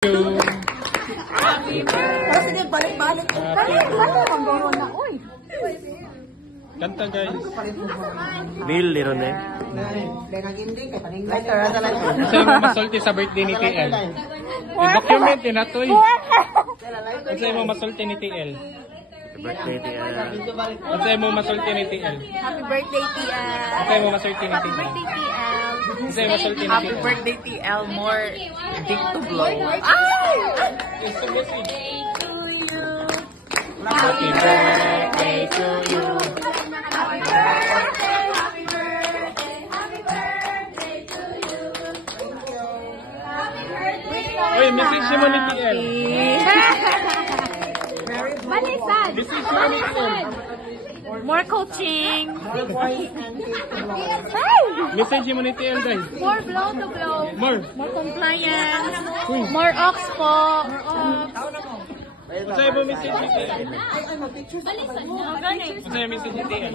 Sige, balik-balik. Balik-balik. Na, uy. Kanta guys. Bill, liron eh. Kasi mo masulti sa birthday ni TL. I-document yun nato eh. Kasi mo masulti ni TL. Birthday TL. Kasi mo masulti ni TL. Happy birthday, TL. Kasi mo masulti ni TL. Birthday, TL. Kasi mo masulti ni Happy TL. birthday, TL. More dick to blow. Ay! It's a message. Happy birthday to you. Happy birthday, happy birthday, happy birthday to you. Happy birthday. Uy, message mo ni TL. Balisan. Message mo ni TL. More coaching. Message mo ni TL guys. More blow to blow. More. More compliance. More ox po. Kasi mo message ni TL. Balisan. Kasi message ni TL.